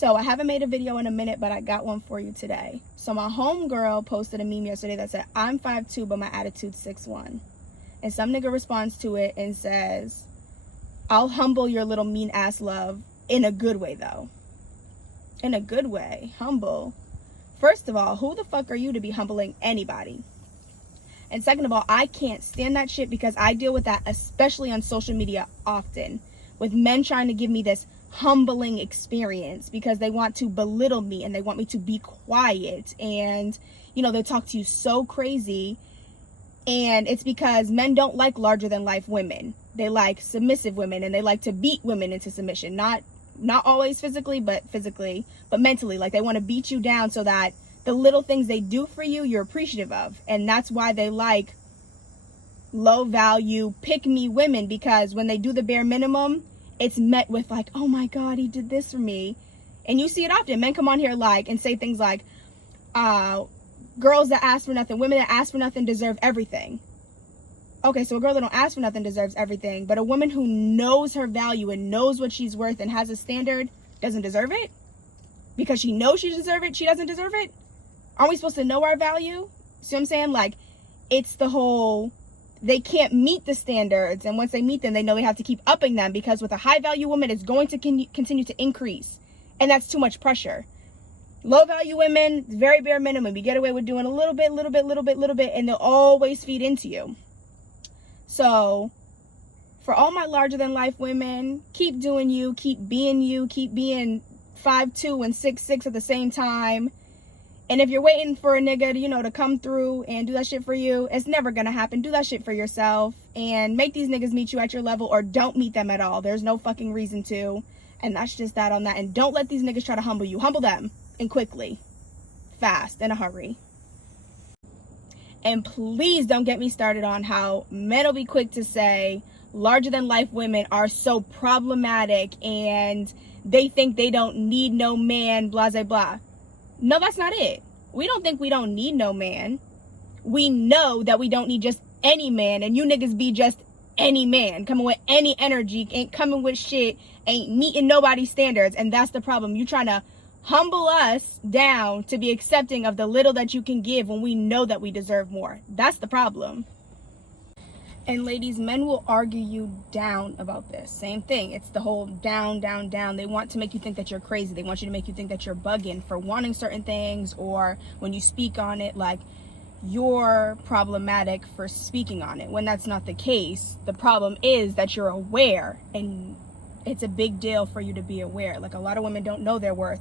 So I haven't made a video in a minute, but I got one for you today. So my homegirl posted a meme yesterday that said, I'm 5'2", but my attitude's 6'1". And some nigga responds to it and says, I'll humble your little mean ass love in a good way though. In a good way. Humble. First of all, who the fuck are you to be humbling anybody? And second of all, I can't stand that shit because I deal with that, especially on social media often, with men trying to give me this humbling experience because they want to belittle me and they want me to be quiet, and you know, they talk to you so crazy. And it's because men don't like larger than life women. They like submissive women, and they like to beat women into submission. Not always physically, but mentally. Like, they want to beat you down so that the little things they do for you, you're appreciative of. And that's why they like low value, pick me women, because when they do the bare minimum, it's met with like, oh my God, he did this for me. And you see it often. Men come on here and say things like, girls that ask for nothing, women that ask for nothing deserve everything. Okay, so a girl that don't ask for nothing deserves everything, but a woman who knows her value and knows what she's worth and has a standard doesn't deserve it? Because she knows she deserves it, she doesn't deserve it? Aren't we supposed to know our value? See what I'm saying? Like, it's the whole, they can't meet the standards, and once they meet them, they know they have to keep upping them, because with a high value woman, it's going to continue to increase, and that's too much pressure. Low value women, very bare minimum. You get away with doing a little bit, and they'll always feed into you. So for all my larger than life women, keep doing you, keep being 5'2" and 6'6" at the same time. And if you're waiting for a nigga to, to come through and do that shit for you, it's never gonna happen. Do that shit for yourself and make these niggas meet you at your level, or don't meet them at all. There's no fucking reason to. And that's just that on that. And don't let these niggas try to humble you. Humble them, and quickly, fast, in a hurry. And please don't get me started on how men will be quick to say larger than life women are so problematic and they think they don't need no man, blah, blah, blah. No, that's not it. We don't think we don't need no man. We know that we don't need just any man, and you niggas be just any man, coming with any energy, ain't coming with shit, ain't meeting nobody's standards, and that's the problem. You trying to humble us down to be accepting of the little that you can give when we know that we deserve more. That's the problem. And ladies, men will argue you down about this. Same thing. It's the whole down, down, down. They want to make you think that you're crazy. They want you to make you think that you're bugging for wanting certain things, or when you speak on it, like you're problematic for speaking on it, when that's not the case. The problem is that you're aware, and it's a big deal for you to be aware. Like, a lot of women don't know their worth,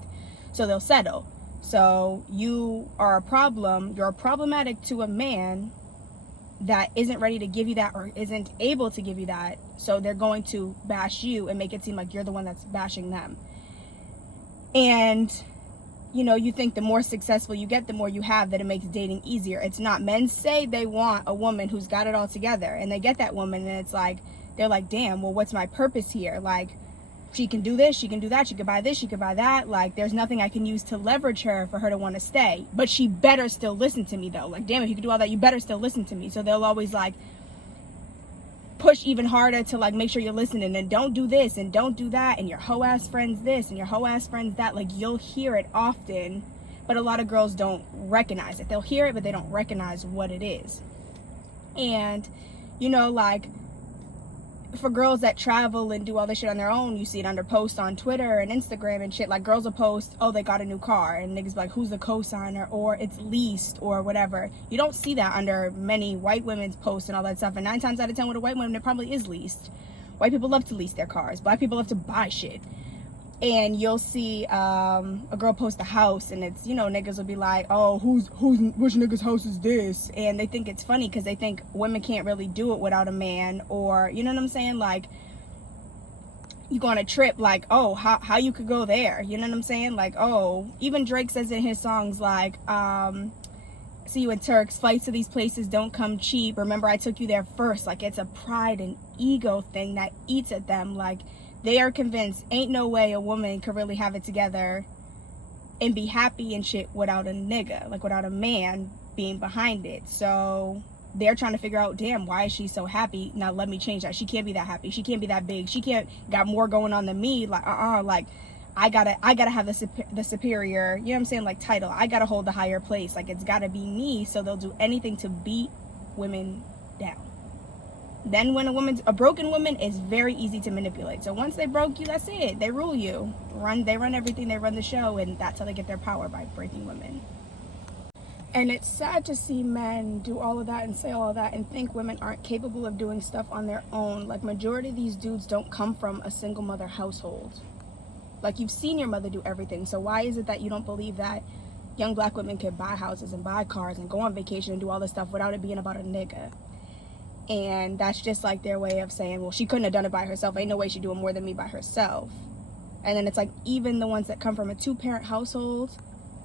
so they'll settle. So you are a problem. You're problematic to a man that isn't ready to give you that, or isn't able to give you that. So they're going to bash you and make it seem like you're the one that's bashing them. And you think the more successful you get, the more you have, that it makes dating easier. It's not. Men say they want a woman who's got it all together, and they get that woman, and it's like, they're like, damn, well, what's my purpose here? Like, she can do this, she can do that, she could buy this, she could buy that. Like, there's nothing I can use to leverage her for her to want to stay. But she better still listen to me, though. Like, damn, if you could do all that, you better still listen to me. So they'll always, like, push even harder to, like, make sure you're listening, and don't do this, and don't do that, and your hoe-ass friend's this, and your hoe-ass friend's that. Like, you'll hear it often, but a lot of girls don't recognize it. They'll hear it, but they don't recognize what it is. And, like, for girls that travel and do all this shit on their own, you see it under posts on Twitter and Instagram and shit. Like, girls will post, oh, they got a new car, and niggas be like, who's the co-signer, or it's leased, or whatever. You don't see that under many white women's posts and all that stuff. And 9 times out of 10 with a white woman, it probably is leased. White people love to lease their cars. Black people love to buy shit. And you'll see a girl post a house, and it's, niggas will be like, oh, which nigga's house is this? And they think it's funny because they think women can't really do it without a man, or, you know what I'm saying? Like, you go on a trip, like, oh, how you could go there? You know what I'm saying? Like, oh, even Drake says in his songs, like, see you in Turks, flights to these places don't come cheap. Remember, I took you there first. Like, it's a pride and ego thing that eats at them. Like, they are convinced ain't no way a woman could really have it together and be happy and shit without a nigga, like without a man being behind it. So they're trying to figure out, damn, why is she so happy? Now let me change that. She can't be that happy. She can't be that big. She can't got more going on than me. Like, like I gotta have the superior, you know what I'm saying, like title. I gotta hold the higher place. Like it's gotta be me. So they'll do anything to beat women down. Then when a broken woman is very easy to manipulate. So once they broke you, that's it. They rule you. They run everything. They run the show, and that's how they get their power, by breaking women. And it's sad to see men do all of that and say all of that and think women aren't capable of doing stuff on their own. Like, majority of these dudes don't come from a single mother household. Like, you've seen your mother do everything. So why is it that you don't believe that young black women can buy houses and buy cars and go on vacation and do all this stuff without it being about a nigga? And that's just like their way of saying, well, she couldn't have done it by herself. Ain't no way she'd do it more than me by herself. And then it's like, even the ones that come from a 2-parent household,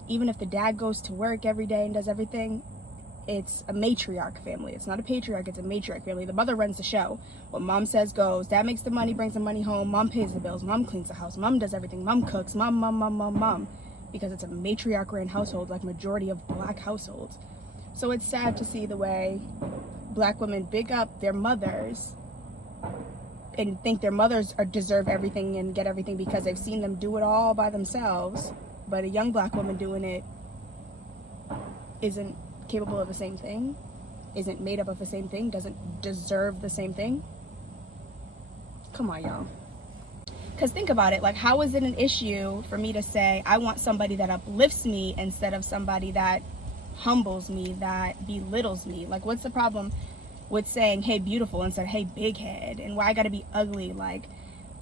even if the dad goes to work every day and does everything, it's a matriarch family. It's not a patriarch, it's a matriarch family. The mother runs the show. What mom says goes. Dad makes the money, brings the money home. Mom pays the bills. Mom cleans the house. Mom does everything. Mom cooks. Mom. Because it's a matriarch ran household, like majority of black households. So it's sad to see the way black women big up their mothers and think their mothers deserve everything and get everything because they've seen them do it all by themselves. But a young black woman doing it isn't capable of the same thing, isn't made up of the same thing, doesn't deserve the same thing. Come on, y'all. Because think about it, like, how is it an issue for me to say I want somebody that uplifts me instead of somebody that humbles me, that belittles me? Like, what's the problem with saying, hey, beautiful, instead of, hey, big head, and why I gotta be ugly? Like,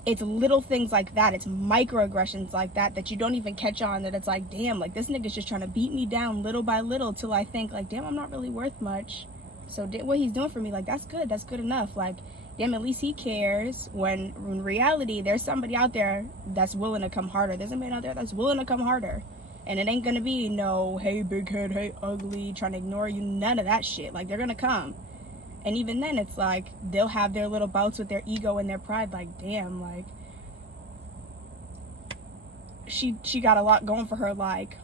it's little things like that, it's microaggressions like that you don't even catch on, that it's like, damn, like, this nigga's just trying to beat me down little by little till I think, like, damn, I'm not really worth much. So what he's doing for me, like, that's good enough. Like, damn, at least he cares. When in reality, there's somebody out there that's willing to come harder. There's a man out there that's willing to come harder. And it ain't gonna be no, hey, big head, hey, ugly, trying to ignore you, none of that shit. Like, they're gonna come. And even then, it's like, they'll have their little bouts with their ego and their pride. Like, damn, like, she got a lot going for her. Like,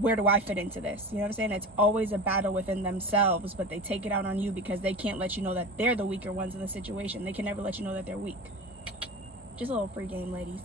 where do I fit into this? You know what I'm saying? It's always a battle within themselves, but they take it out on you because they can't let you know that they're the weaker ones in the situation. They can never let you know that they're weak. Just a little free game, ladies.